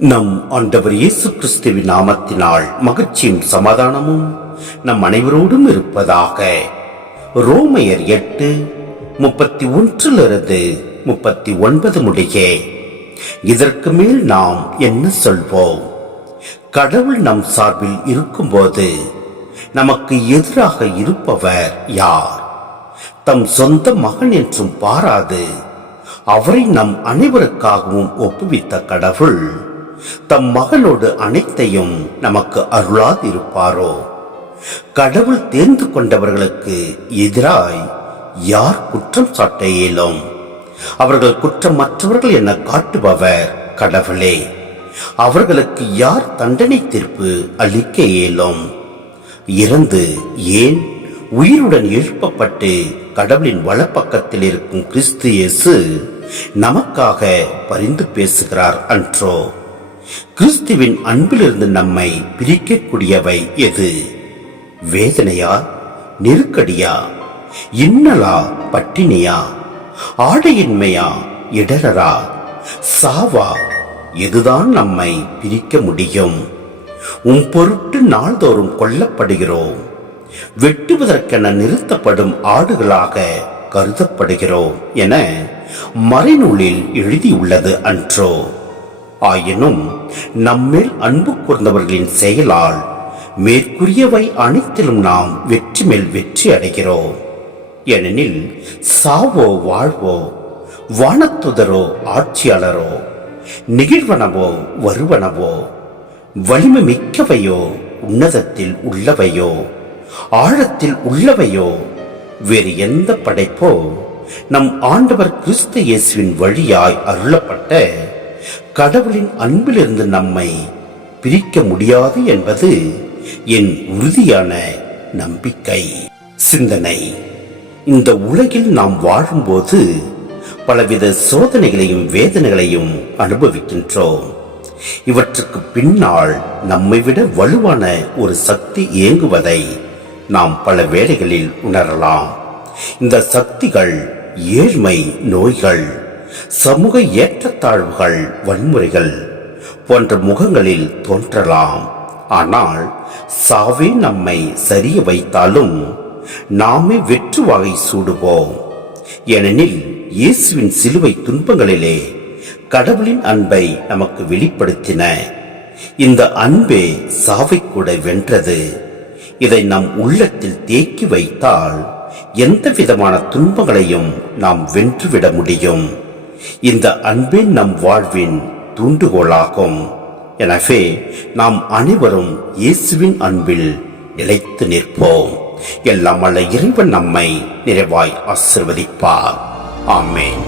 நம் ஆண்டவர் இயேசு கிறிஸ்துவின் நாமத்தினால் மகிழ்ச்சியும் சமாதானமும் நம் அனைவரோடும் இருப்பதாக. ரோமையர் 8:31 முடிய. இதற்கு மேல் நாம் என்ன சொல்வோம்? கடவுள் நம் சார்பில் இருக்கும்போது நமக்கு எதிராக இருப்பவர் யார்? தம் சொந்த மகன் என்றும் பாராது அவரை நம் அனைவருக்காகவும் ஒப்புவித்த கடவுள் தம் மகனோடு அனைத்தையும் நமக்கு அருளாதிருப்பாரோ? கடவுள் தேர்ந்து கொண்டவர்களுக்கு எதிராய் யார் குற்றம் சாட்ட இயலும்? அவர்கள் குற்றமற்றவர்கள் என காட்டுபவர் கடவுளே. அவர்களுக்கு யார் தண்டனை தீர்ப்பு அளிக்க இயலும்? இறந்து ஏன் உயிருடன் எழுப்பப்பட்டு கடவுளின் வலப்பக்கத்தில் இருக்கும் கிறிஸ்து இயேசு நமக்காக பரிந்து பேசுகிறார் அன்றோ? கிறிஸ்துவின் அன்பிலிருந்து நம்மை பிரிக்கக்கூடியவை எது? வேதனையா, நெருக்கடியா, இன்னலா, பட்டினியா, ஆடையின்மையா, இடரா, சாவா? எதுதான் நம்மை பிரிக்க முடியும்? உன் பொருட்டு நாள்தோறும் கொல்லப்படுகிறோம், வெட்டுவதற்கென நிறுத்தப்படும் ஆடுகளாக கருதப்படுகிறோம் என மறைநூலில் எழுதியுள்ளது அன்றோ? ஆயினும் நம்மேல் அன்பு கூர்ந்தவர்களின் செயலால் மேற்கூறியவை அனைத்திலும் நாம் வெற்றி மேல் வெற்றி அடைகிறோம். ஏனெனில் சாவோ வாழ்வோ, வானத்துதரோ ஆட்சியாளரோ, நிகழ்வனவோ வருவனவோ, வலிமை மிக்கவையோ, உன்னதத்தில் உள்ளவையோ, ஆழத்தில் உள்ளவையோ, வேறு எந்த படைப்போ நம் ஆண்டவர் கிறிஸ்து இயேசுவின் வழியாய் அருளப்பட்ட கடவுளின் அன்பிலிருந்து நம்மை பிரிக்க முடியாது என்பது என் உறுதியான நம்பிக்கை. சிந்தனை. இந்த உலகில் நாம் வாழும்போது பலவித சோதனைகளையும் வேதனைகளையும் அனுபவிக்கின்றோம். இவற்றுக்கு பின்னால் நம்மை விட வலுவான ஒரு சக்தி இயங்குவதை நாம் பல வேளைகளில் உணரலாம். இந்த சக்திகள் ஏழ்மை, நோய்கள், சமூக ஏற்றத்தாழ்வுகள், வன்முறைகள் போன்ற முகங்களில் தோன்றலாம். ஆனால் சாவே நம்மை சரிய வைத்தாலும் நாமே வெற்று வாகை சூடுவோம். ஏனெனில் இயேசுவின் சிலுவை துன்பங்களிலே கடவுளின் அன்பை நமக்கு வெளிப்படுத்தின. இந்த அன்பே சாவை கூட வென்றது. இதை நம் உள்ளத்தில் தேக்கி வைத்தால் எந்த விதமான துன்பங்களையும் நாம் வென்றுவிட முடியும். இந்த அன்பே நம் வாழ்வின் தூண்டுகோலாகும். எனவே நாம் அனைவரும் இயேசுவின் அன்பில் நிலைத்து நிற்போம். எல்லாம் வல்ல இறைவன் நம்மை நிறைவாய் ஆசீர்வதிப்பார். ஆமென்.